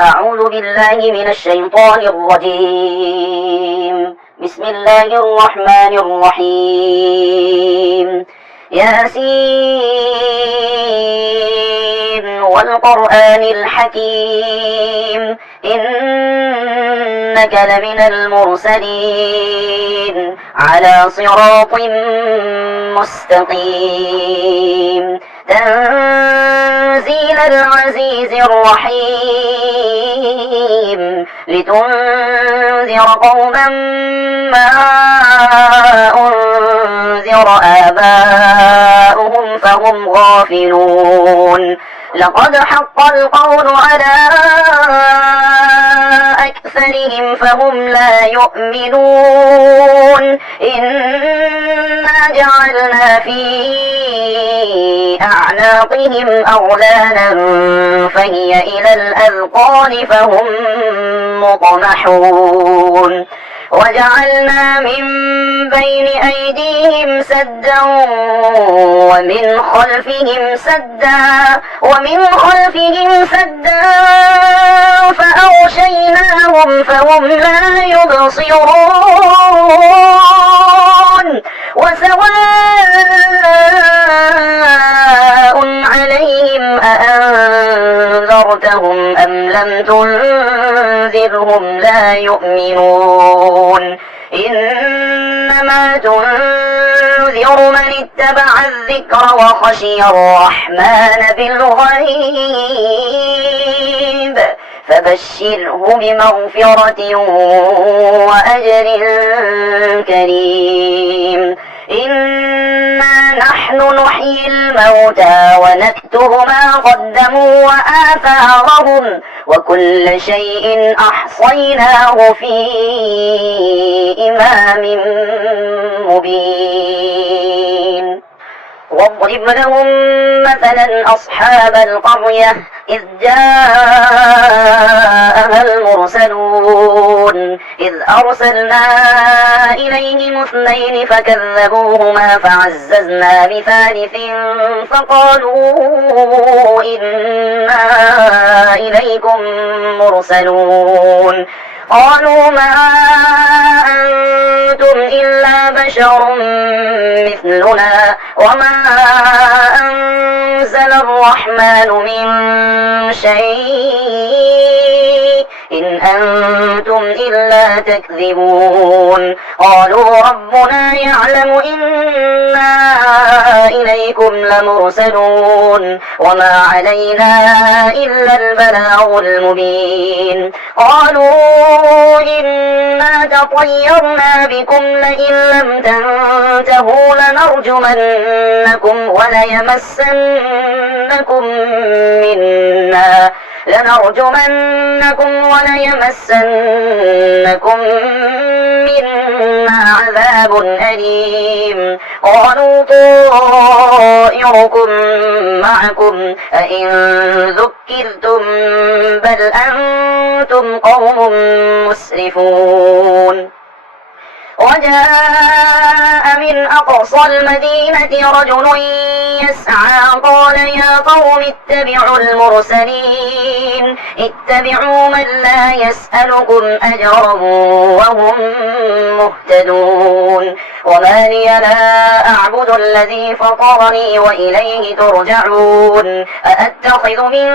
أعوذ بالله من الشيطان الرجيم. بسم الله الرحمن الرحيم. ياسين والقرآن الحكيم إنك لمن المرسلين على صراط مستقيم تنزيل العزيز الرحيم لتنذر قوما ما أنذر آباؤهم فهم غافلون لقد حق القول على أكثرهم فهم لا يؤمنون إنا جعلنا في أعناقهم أغلالا فهي إلى الأذقان فهم مطمحون وجعلنا من بين أيديهم سدا ومن خلفهم سدا فأغشيناهم فهم لا يبصرون وسواء عليهم أأنذرتهم أم لم تنذرهم لا يؤمنون إنما تنذر من اتبع الذكر وخشي الرحمن بالغيب فبشره بمغفرة وأجر كريم إنا نحن نحيي الموتى ونكتب ما قدموا وآثارهم وكل شيء أحصيناه في إمام مبين واضرب لهم مثلا أصحاب القرية إذ جاءها المرسلون إذ أرسلنا إليهم اثنين فكذبوهما فعززنا بثالث فقالوا إنا إليكم مرسلون قالوا ما أنتم إلا بشر مثلنا وما أنزل الرحمن من شيء إن أنتم إلا تكذبون قالوا ربنا يعلم إنا إليكم لمرسلون وما علينا إلا البلاغ المبين قالوا إنا تطيرنا بكم لئن لم تنتهوا لنرجمنكم وليمسنكم منا عذاب أليم قالوا طائركم معكم أئن ذكرتم بل أنتم قوم مسرفون وجاء من أقصى المدينة رجل يسعى قال يا قوم اتبعوا المرسلين اتبعوا من لا يسألكم أجرا وهم مهتدون وما لي لا أعبد الذي فطرني وإليه ترجعون أأتخذ من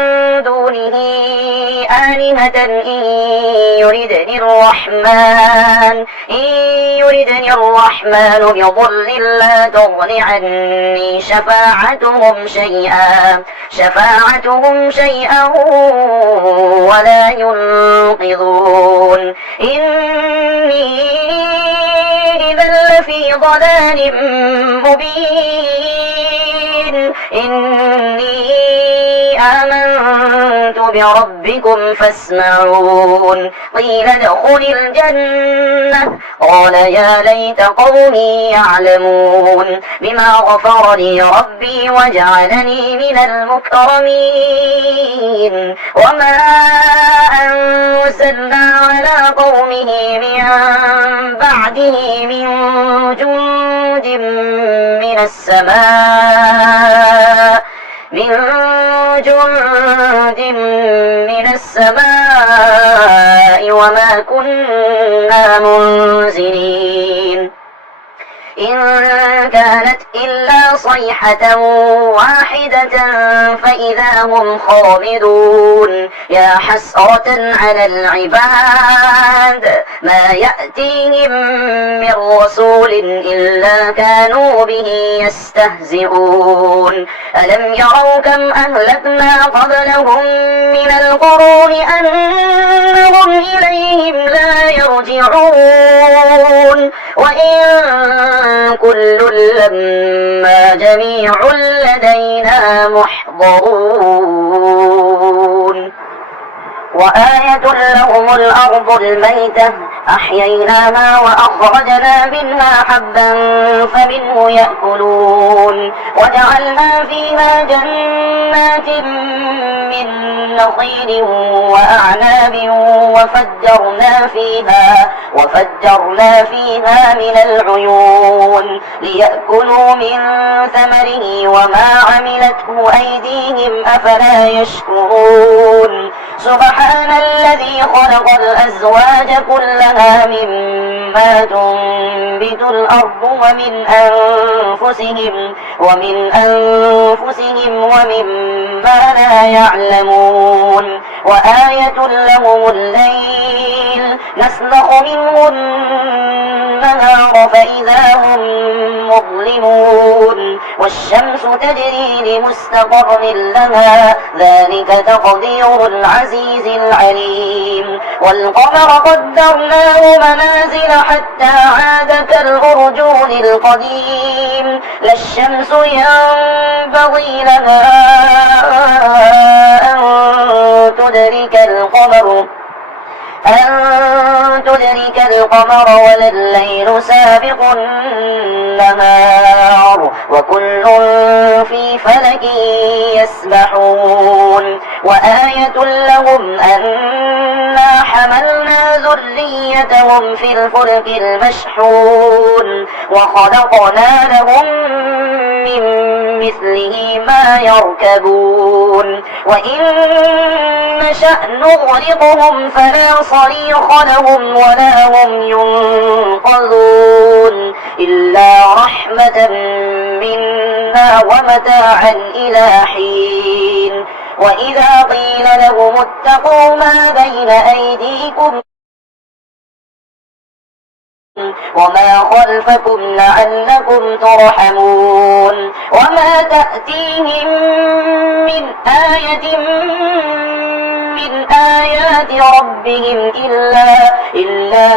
دونه آلهة إن يردني الرحمن بضر لا تغن عني شفاعتهم شيئا ولا ينقذون إني إذا لفي ضلال مبين إني آمنت بربكم فاسمعون قيل ادخل الجنة قال يا ليت قومي يعلمون بما غفر لي ربي وجعلني من المكرمين وما أنزلنا على قومه من بعده من جند من السماء السماء وما كنا منزلين إن كانت إلا صيحة واحدة فإذا هم خامدون يا حسرة على العباد ما يأتيهم من رسول إلا كانوا به يستهزئون ألم يروا كم أهلكنا قبلهم من القرون أنهم إليهم لا يرجعون وإن كل لما جميع لدينا محضرون وآية لهم الأرض الميتة أحييناها وأخرجنا منها حبا فمنه يأكلون وجعلنا فيها جنات من نخيل وأعناب وفجرنا فيها من العيون ليأكلوا من ثمره وما عملته أيديهم أفلا يشكرون سبحان الذي خلق الأزواج كلها مما تنبت الأرض ومن أنفسهم ومما لا يعلمون وآية لهم الليل نسلخ منه النهار فإذا هم مظلمون والشمس تجري لمستقر لها ذلك تقدير العزيز العليم والقمر قدرناه منازل حتى عاد كالأرجون القديم لا الشمس ينبغي لها أن تدرك القمر ولا الليل سابق النهار وكل في فلك يسبحون وآية لهم أنا حملنا ذريتهم في الفلك المشحون وخلقنا لهم من مثله ما يركبون وإن نشأ نغرقهم فلا صريخ لهم ولا هم ينقذون إلا رحمة منا ومتاعا إلى حين وإذا قيل لهم اتقوا ما بين أيديكم وما خلفكم لعلكم ترحمون وما تأتيهم من آية من آيات ربهم إلا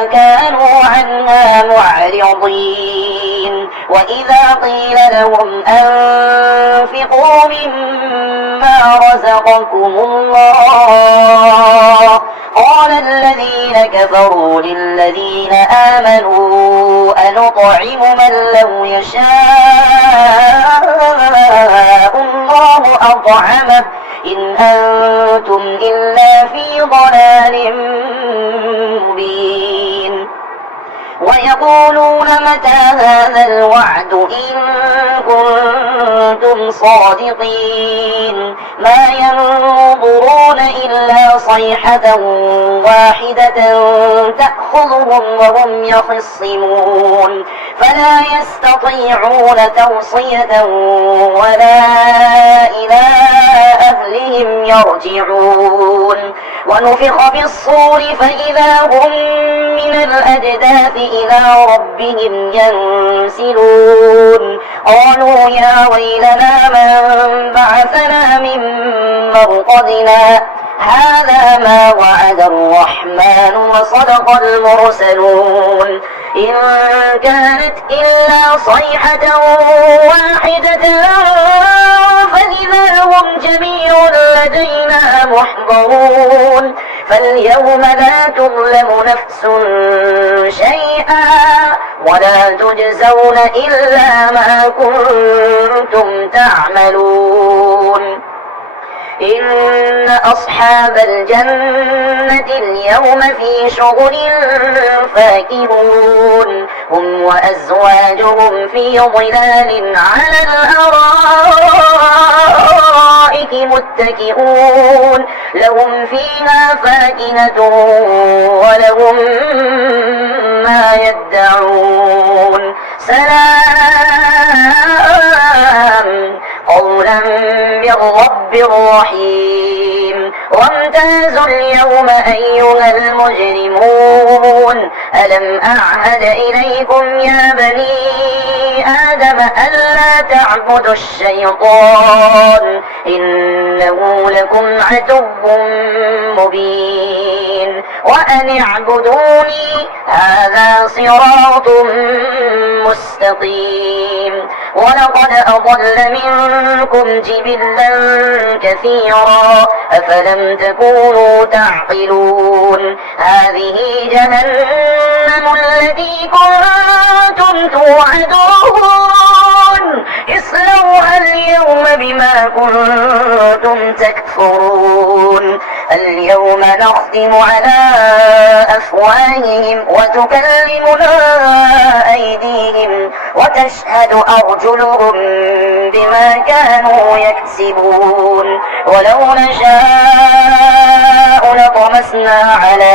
كانوا عنها معرضين وإذا قيل لهم أنفقوا مما رزقكم الله قال الذين كفروا للذين آمنوا أنطعم من لو يشاء الله أطعمه إن أنتم إلا في ضلال مبين ويقولون متى هذا الوعد إن كنتم صادقين ما ينظرون إلا صيحة واحدة تأخذهم وهم يخصمون فلا يستطيعون توصية ولا إلى أهلهم يرجعون ونفخ بالصور فإذا هم من الأجداث إلى ربهم ينسلون قالوا يا ويلنا من بعثنا من مرقدنا هذا ما وعد الرحمن وصدق المرسلون إن كانت إلا صيحة واحدة فإذا هم جميع لدينا محضرون فاليوم لا تظلم نفس شيئا ولا تجزون إلا ما كنتم تعملون إن أصحاب الجنة اليوم في شغل فاكهون هم وأزواجهم في ظلال على الأرائك الأرائك متكئون لهم فيها فاكهة ولهم ما يدعون سلام قولا من رب رحيم وامتازوا اليوم أيها المجرمون ألم أعهد إليكم يا بني آدم ألا تعبدوا الشيطان إنه لكم عدو مبين وأن اعبدوني هذا صراط مستقيم ولقد أضل منكم جبلا كثيرا أفلم تكونوا تعقلون هذه جهنم التي كنتم توعدون اصلوها اليوم بما كنتم تكفرون اليوم نختم على أفواههم وتكلمنا أيديهم وتشهد أرجلهم بما كانوا يكسبون ولو نشاء لطمسنا على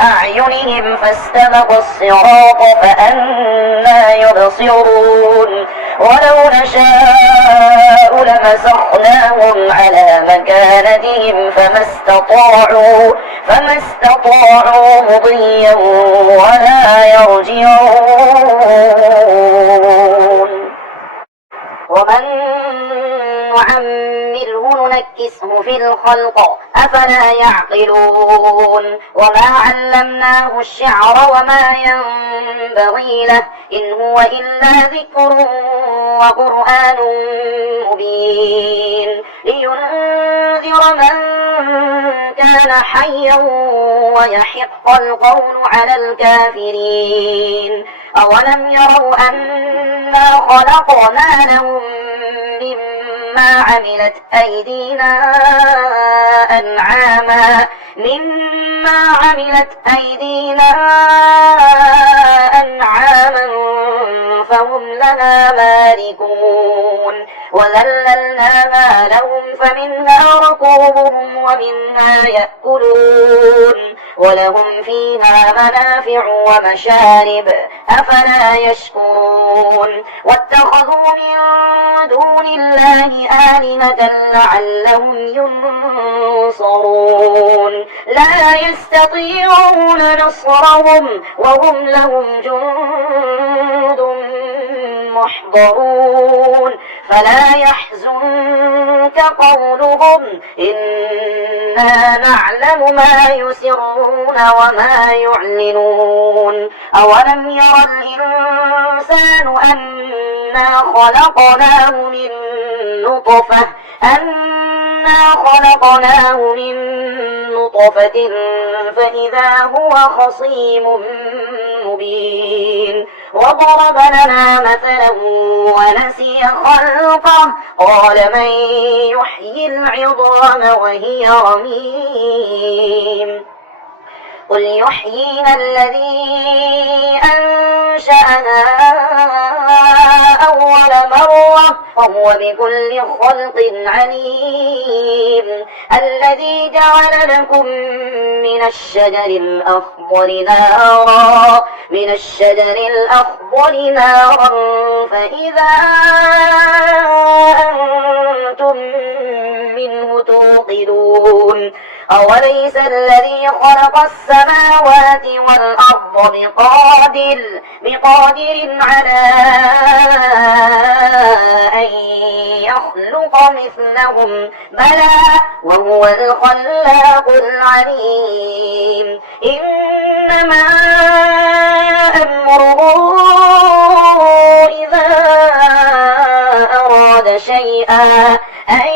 أعينهم فاستبقوا الصراط فأنى يبصرون ولو نشاء لمسخناهم على مكانتهم فما استطاعوا مضيا ولا يرجعون ومن نعمره ننكسه في الخلق أفلا يعقلون وما علمناه الشعر وما ينبغي له إن هو إلا ذكر وقرآن مبين لينذر من كان حيا ويحق القول على الكافرين أولم يروا أنا خلقنا لهم مما عملت أيدينا أنعاما فهم لها مالكون وذللناها لهم فمنها ركوبهم ومنها يأكلون ولهم فيها منافع ومشارب أفلا يشكرون واتخذوا من دون الله آلهة لعلهم ينصرون لا يستطيعون نصرهم وهم لهم جند محضرون فلا يحزنك قولهم إنا نعلم ما يسرون وما يعلنون أولم ير الإنسان أنا خلقناه من نطفة فإذا هو خصيم مبين وضرب لنا مثلا ونسي خلقه قال من يحيي العظام وهي رميم قل يحييها الذي أنشأها أول مرة وهو بكل خلق عليم الذي جعل لكم من الشجر الأخضر نارا فإذا أنتم منه توقدون أوليس الذي خلق السماوات والأرض بقادر على أن يخلق مثلهم بلى وهو الخلاق العليم إنما أمره إذا أراد شيئا أن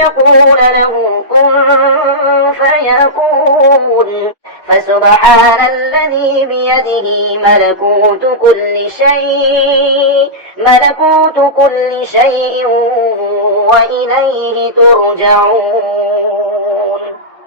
يقول له كن فيكون فسبحان الذي بيده ملكوت كل شيء وإليه ترجعون